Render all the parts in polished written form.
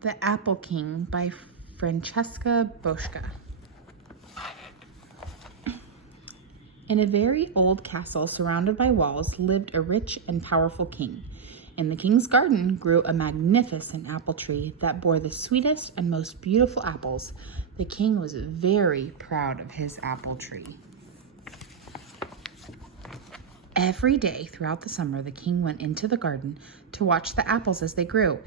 The Apple King by Francesca Boschka. In a very old castle surrounded by walls lived a rich and powerful king. In the king's garden grew a magnificent apple tree that bore the sweetest and most beautiful apples. The king was very proud of his apple tree. Every day throughout the summer, the king went into the garden to watch the apples as they grew.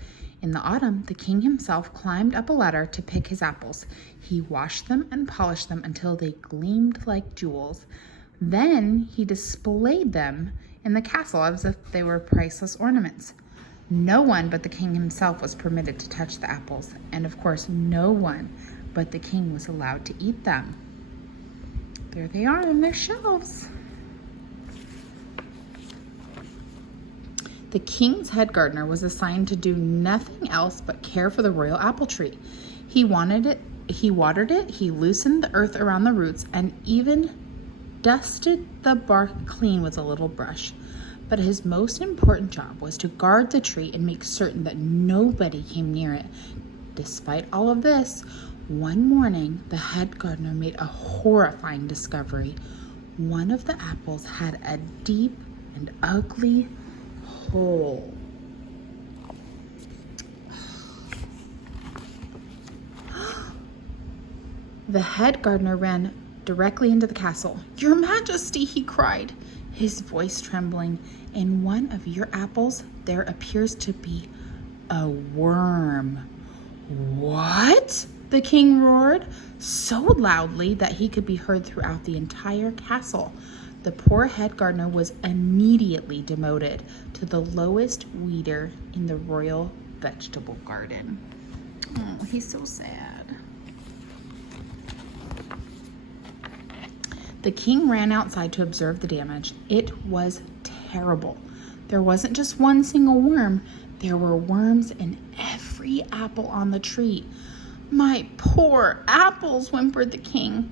In the autumn, the king himself climbed up a ladder to pick his apples. He washed them and polished them until they gleamed like jewels. Then he displayed them in the castle as if they were priceless ornaments. No one but the king himself was permitted to touch the apples, and of course, no one but the king was allowed to eat them. There they are on their shelves. The king's head gardener was assigned to do nothing else but care for the royal apple tree. He watered it, he loosened the earth around the roots, and even dusted the bark clean with a little brush. But his most important job was to guard the tree and make certain that nobody came near it. Despite all of this, one morning the head gardener made a horrifying discovery. One of the apples had a deep and ugly hole. The head gardener ran directly into the castle. "Your Majesty," he cried, his voice trembling, "in one of your apples there appears to be a worm." "What?" the king roared, so loudly that he could be heard throughout the entire castle. The poor head gardener was immediately demoted to the lowest weeder in the royal vegetable garden. Oh, he's so sad. The king ran outside to observe the damage. It was terrible. There wasn't just one single worm. There were worms in every apple on the tree. "My poor apples," whimpered the king.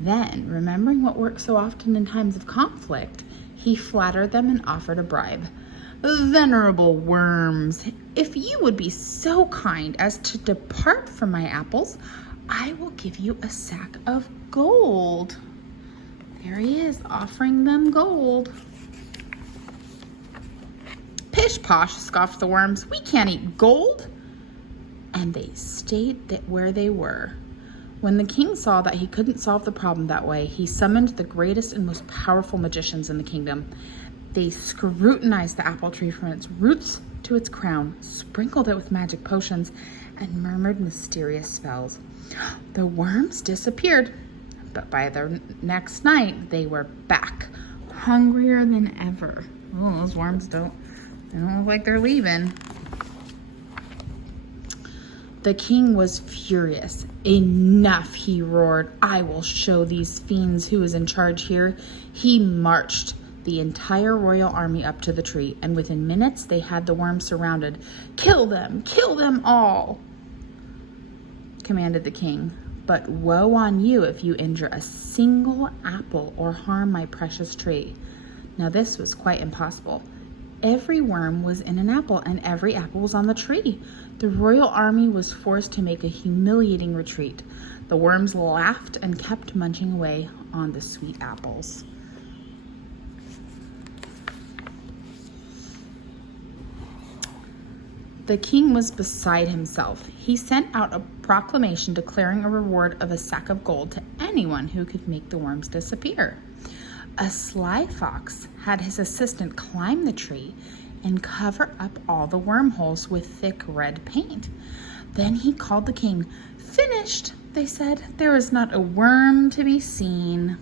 Then, remembering what works so often in times of conflict, he flattered them and offered a bribe. "Venerable worms, if you would be so kind as to depart from my apples, I will give you a sack of gold." There he is, offering them gold. "Pish posh," scoffed the worms. "We can't eat gold." And they stayed where they were. When the king saw that he couldn't solve the problem that way, he summoned the greatest and most powerful magicians in the kingdom. They scrutinized the apple tree from its roots to its crown, sprinkled it with magic potions, and murmured mysterious spells. The worms disappeared, but by the next night, they were back, hungrier than ever. Oh, those worms don't look like they're leaving. The king was furious. "Enough," he roared. "I will show these fiends who is in charge here." He marched the entire royal army up to the tree, and within minutes they had the worms surrounded. Kill them all," commanded the king. "But woe on you if you injure a single apple or harm my precious tree." Now this was quite impossible. Every worm was in an apple, and every apple was on the tree. The royal army was forced to make a humiliating retreat. The worms laughed and kept munching away on the sweet apples. The king was beside himself. He sent out a proclamation declaring a reward of a sack of gold to anyone who could make the worms disappear. A sly fox had his assistant climb the tree and cover up all the wormholes with thick red paint. Then he called the king. "Finished," they said. "There is not a worm to be seen."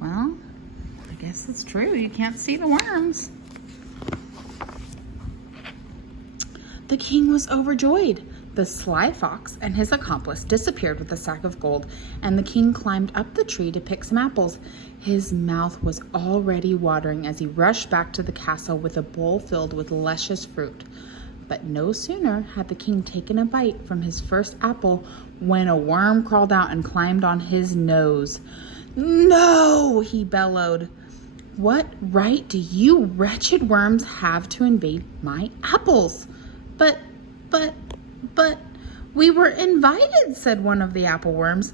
Well, I guess it's true. You can't see the worms. The king was overjoyed. The sly fox and his accomplice disappeared with a sack of gold, and the king climbed up the tree to pick some apples. His mouth was already watering as he rushed back to the castle with a bowl filled with luscious fruit. But no sooner had the king taken a bite from his first apple when a worm crawled out and climbed on his nose. "No!" he bellowed. "What right do you wretched worms have to invade my apples?" But But we were invited, said one of the apple worms.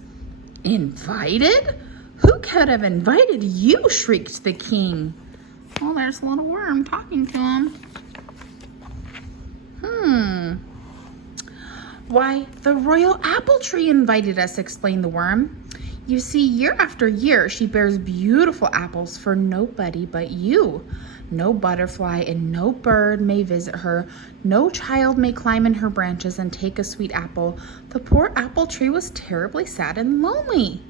Invited? Who could have invited you? Shrieked the king. Well, there's a little worm talking to him. Why, the royal apple tree invited us, explained the worm. You see, year after year, she bears beautiful apples for nobody but you. No butterfly and no bird may visit her. No child may climb in her branches and take a sweet apple. The poor apple tree was terribly sad and lonely.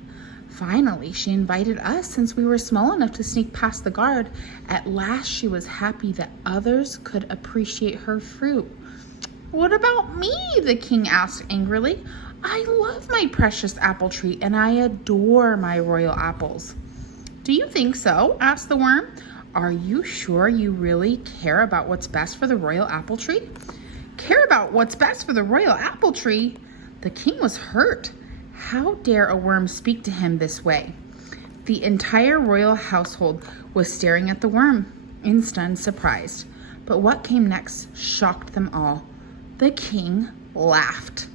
Finally, she invited us since we were small enough to sneak past the guard. At last, she was happy that others could appreciate her fruit. What about me? The king asked angrily. I love my precious apple tree and I adore my royal apples. Do you think so? Asked the worm. Are you sure you really care about what's best for the royal apple tree? Care about what's best for the royal apple tree? The king was hurt. How dare a worm speak to him this way? The entire royal household was staring at the worm in stunned surprise. But what came next shocked them all. The king laughed.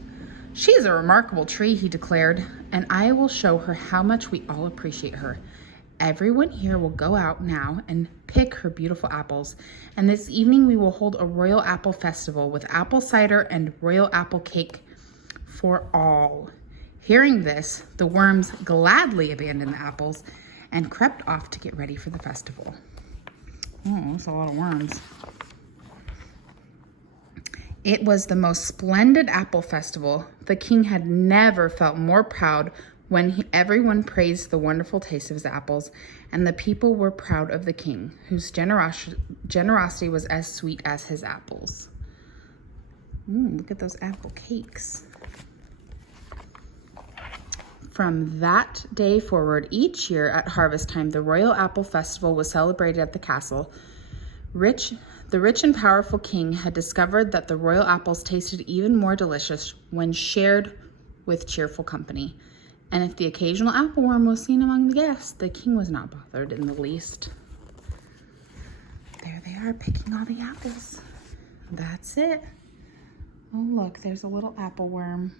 She is a remarkable tree, he declared, and I will show her how much we all appreciate her. Everyone here will go out now and pick her beautiful apples, and this evening we will hold a royal apple festival with apple cider and royal apple cake for all. Hearing this, the worms gladly abandoned the apples and crept off to get ready for the festival. Oh, that's a lot of worms. It was the most splendid apple festival. The king had never felt more proud when everyone praised the wonderful taste of his apples, and the people were proud of the king, whose generosity was as sweet as his apples. Look at those apple cakes. From that day forward, each year at harvest time, the Royal Apple Festival was celebrated at the castle. The rich and powerful king had discovered that the royal apples tasted even more delicious when shared with cheerful company. And if the occasional apple worm was seen among the guests, the king was not bothered in the least. There they are, picking all the apples. That's it. Oh, look, there's a little apple worm.